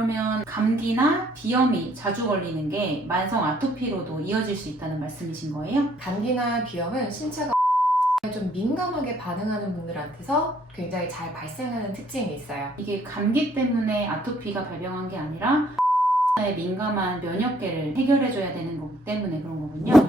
그러면 감기나 비염이 자주 걸리는 게 만성 아토피로도 이어질 수 있다는 말씀이신 거예요? 감기나 비염은 신체가 좀 민감하게 반응하는 분들한테서 굉장히 잘 발생하는 특징이 있어요. 이게 감기 때문에 아토피가 발병한 게 아니라 의 민감한 면역계를 해결해줘야 되는 거기 때문에 그런 거군요.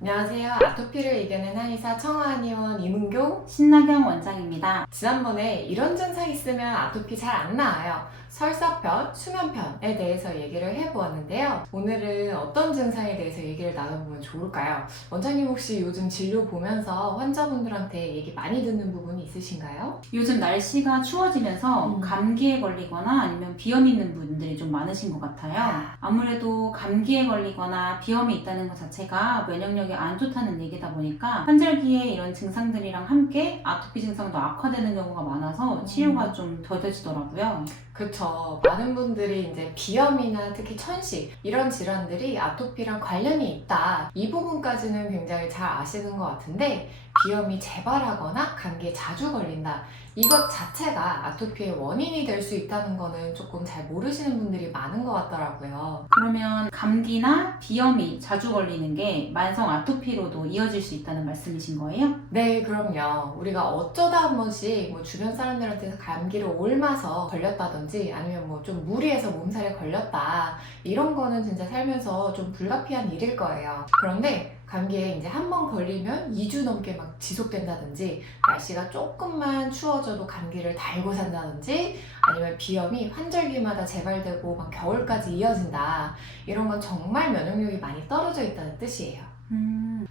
안녕하세요. 아토피를 이겨낸 한의사 청아한의원 이문교. 신나경 원장입니다. 지난번에 이런 증상 있으면 아토피 잘 안 나아요. 설사편, 수면편에 대해서 얘기를 해보았는데요. 오늘은 어떤 증상에 대해서 얘기를 나눠보면 좋을까요? 원장님 혹시 요즘 진료 보면서 환자분들한테 얘기 많이 듣는 부분이 있으신가요? 요즘 날씨가 추워지면서 감기에 걸리거나 아니면 비염 있는 분들이 좀 많으신 것 같아요. 아무래도 감기에 걸리거나 비염이 있다는 것 자체가 면역력이 안 좋다는 얘기다 보니까 환절기에 이런 증상들이랑 함께 아토피 증상도 악화되는 경우가 많아서 치료가 좀 더뎌지더라고요. 그쵸. 많은 분들이 이제 비염이나 특히 천식 이런 질환들이 아토피랑 관련이 있다. 이 부분까지는 굉장히 잘 아시는 것 같은데 비염이 재발하거나 감기에 자주 걸린다. 이것 자체가 아토피의 원인이 될 수 있다는 거는 조금 잘 모르시는 분들이 많은 것 같더라고요. 그러면 감기나 비염이 자주 걸리는 게 만성 아토피로도 이어질 수 있다는 말씀이신 거예요? 네, 그럼요. 우리가 어쩌다 한 번씩 뭐 주변 사람들한테서 감기를 옮아서 걸렸다든지 아니면 뭐 좀 무리해서 몸살에 걸렸다. 이런 거는 진짜 살면서 좀 불가피한 일일 거예요. 그런데 감기에 이제 한 번 걸리면 2주 넘게 막 지속된다든지 날씨가 조금만 추워져도 감기를 달고 산다든지 아니면 비염이 환절기마다 재발되고 막 겨울까지 이어진다. 이런 건 정말 면역력이 많이 떨어져 있다는 뜻이에요.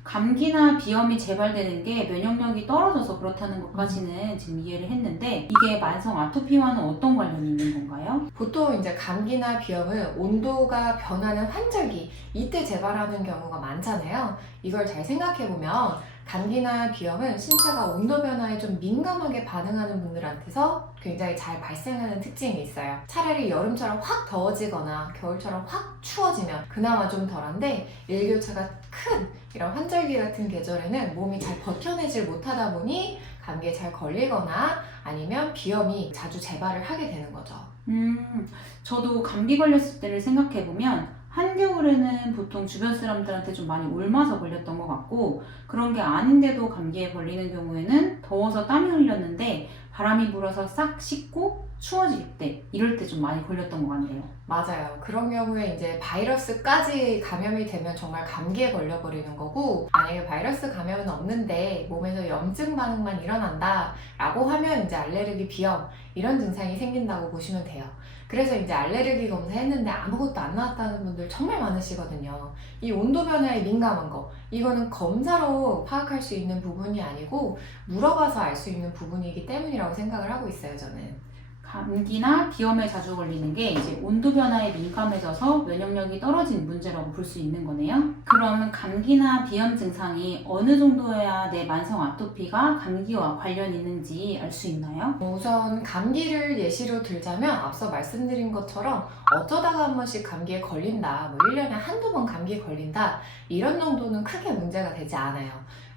감기나 비염이 재발되는 게 면역력이 떨어져서 그렇다는 것까지는 지금 이해를 했는데 이게 만성 아토피와는 어떤 관련이 있는 건가요? 보통 이제 감기나 비염은 온도가 변하는 환절기 이때 재발하는 경우가 많잖아요. 이걸 잘 생각해보면 감기나 비염은 신체가 온도 변화에 좀 민감하게 반응하는 분들한테서 굉장히 잘 발생하는 특징이 있어요. 차라리 여름처럼 확 더워지거나 겨울처럼 확 추워지면 그나마 좀 덜한데 일교차가 큰 이런 환절기 같은 계절에는 몸이 잘 버텨내질 못하다 보니 감기에 잘 걸리거나 아니면 비염이 자주 재발을 하게 되는 거죠. 저도 감기 걸렸을 때를 생각해보면 한겨울에는 보통 주변 사람들한테 좀 많이 옮아서 걸렸던 것 같고 그런 게 아닌데도 감기에 걸리는 경우에는 더워서 땀이 흘렸는데 바람이 불어서 싹 식고 추워질 때 이럴 때 좀 많이 걸렸던 것 같네요. 맞아요. 그런 경우에 이제 바이러스까지 감염이 되면 정말 감기에 걸려버리는 거고 만약에 바이러스 감염은 없는데 몸에서 염증 반응만 일어난다 라고 하면 이제 알레르기, 비염 이런 증상이 생긴다고 보시면 돼요. 그래서 이제 알레르기 검사했는데 아무것도 안 나왔다는 분들 정말 많으시거든요. 이 온도 변화에 민감한 거 이거는 검사로 파악할 수 있는 부분이 아니고 물어봐서 알 수 있는 부분이기 때문이라고 생각을 하고 있어요, 저는. 감기나 비염에 자주 걸리는 게 이제 온도 변화에 민감해져서 면역력이 떨어진 문제라고 볼 수 있는 거네요. 그럼 감기나 비염 증상이 어느 정도여야 내 만성 아토피가 감기와 관련 있는지 알 수 있나요? 우선 감기를 예시로 들자면 앞서 말씀드린 것처럼 어쩌다가 한 번씩 감기에 걸린다, 뭐 1년에 한두 번 감기에 걸린다 이런 정도는 크게 문제가 되지 않아요.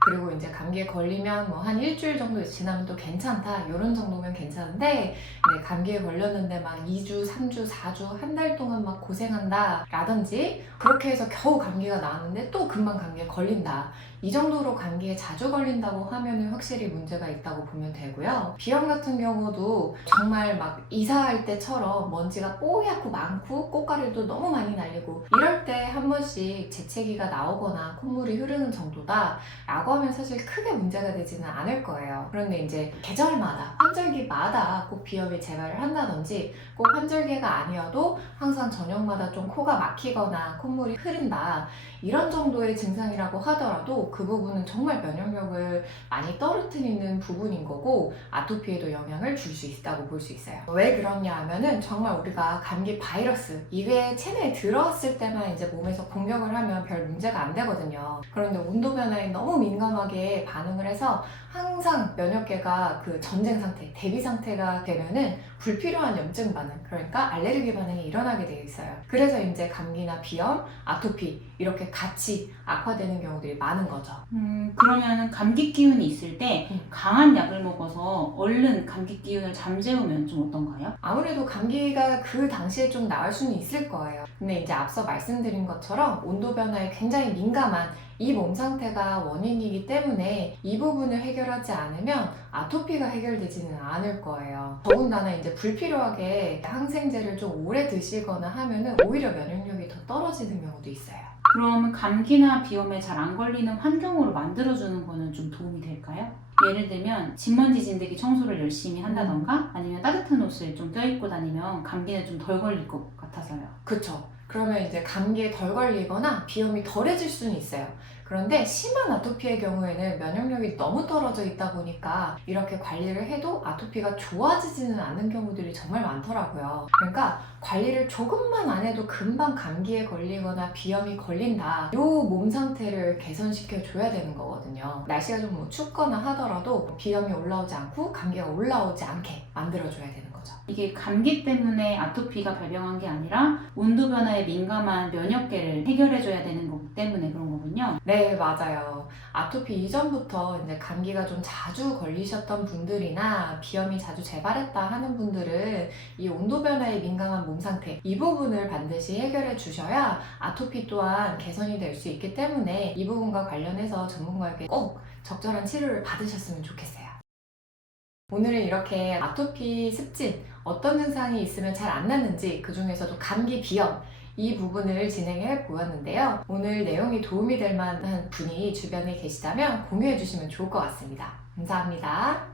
그리고 이제 감기에 걸리면 뭐 한 일주일 정도 지나면 또 괜찮다 이런 정도면 괜찮은데 감기에 걸렸는데 막 2주, 3주, 4주 한 달 동안 막 고생한다 라든지 그렇게 해서 겨우 감기가 나았는데 또 금방 감기에 걸린다 이 정도로 감기에 자주 걸린다고 하면은 확실히 문제가 있다고 보면 되고요. 비염 같은 경우도 정말 막 이사할 때처럼 먼지가 뽀얗고 많고 꽃가루도 너무 많이 날리고 이럴 때 한 번씩 재채기가 나오거나 콧물이 흐르는 정도다 라고 하면 사실 크게 문제가 되지는 않을 거예요. 그런데 이제 계절마다 환절기마다 꼭 비염이 재발을 한다든지 꼭 환절기가 아니어도 항상 저녁마다 좀 코가 막히거나 콧물이 흐른다 이런 정도의 증상이라고 하더라도 그 부분은 정말 면역력을 많이 떨어뜨리는 부분인 거고 아토피에도 영향을 줄 수 있다고 볼 수 있어요. 왜 그러냐 하면은 정말 우리가 감기 바이러스 이게 체내에 들어왔을 때만 이제 몸에서 공격을 하면 별 문제가 안 되거든요. 그런데 온도 변화에 너무 민감하게 반응을 해서 항상 면역계가 그 전쟁 상태, 대기 상태가 되면은 불필요한 염증 반응, 그러니까 알레르기 반응이 일어나게 되어 있어요. 그래서 이제 감기나 비염, 아토피 이렇게 같이 악화되는 경우들이 많은 거죠. 그러면 감기 기운이 있을 때 음. 강한 약을 먹어서 얼른 감기 기운을 잠재우면 좀 어떤가요? 아무래도 감기가 그 당시에 좀 나을 수는 있을 거예요. 근데 이제 앞서 말씀드린 것처럼 온도 변화에 굉장히 민감한 이 몸 상태가 원인이기 때문에 이 부분을 해결하지 않으면 아토피가 해결되지는 않을 거예요. 더군다나 이제 불필요하게 항생제를 좀 오래 드시거나 하면은 오히려 면역력이 더 떨어지는 경우도 있어요. 그럼 감기나 비염에 잘 안 걸리는 환경으로 만들어주는 거는 좀 도움이 될까요? 예를 들면 진먼지 진드기 청소를 열심히 한다던가 아니면 따뜻한 옷을 좀 껴입고 다니면 감기는 좀 덜 걸릴 것 같아서요. 그쵸. 그러면 이제 감기에 덜 걸리거나 비염이 덜해질 수는 있어요. 그런데 심한 아토피의 경우에는 면역력이 너무 떨어져 있다 보니까 이렇게 관리를 해도 아토피가 좋아지지는 않는 경우들이 정말 많더라고요. 그러니까 관리를 조금만 안 해도 금방 감기에 걸리거나 비염이 걸린다. 이 몸 상태를 개선시켜 줘야 되는 거거든요. 날씨가 좀 춥거나 하더라도 비염이 올라오지 않고 감기가 올라오지 않게 만들어 줘야 되는 거죠. 이게 감기 때문에 아토피가 발병한 게 아니라 온도 변화에 민감한 면역계를 해결해줘야 되는 거기 때문에 그런 거군요. 네, 맞아요. 아토피 이전부터 이제 감기가 좀 자주 걸리셨던 분들이나 비염이 자주 재발했다 하는 분들은 이 온도 변화에 민감한 몸 상태, 이 부분을 반드시 해결해 주셔야 아토피 또한 개선이 될 수 있기 때문에 이 부분과 관련해서 전문가에게 꼭 적절한 치료를 받으셨으면 좋겠어요. 오늘은 이렇게 아토피, 습진, 어떤 증상이 있으면 잘 안 낫는지, 그 중에서도 감기, 비염, 이 부분을 진행해 보았는데요. 오늘 내용이 도움이 될 만한 분이 주변에 계시다면 공유해 주시면 좋을 것 같습니다. 감사합니다.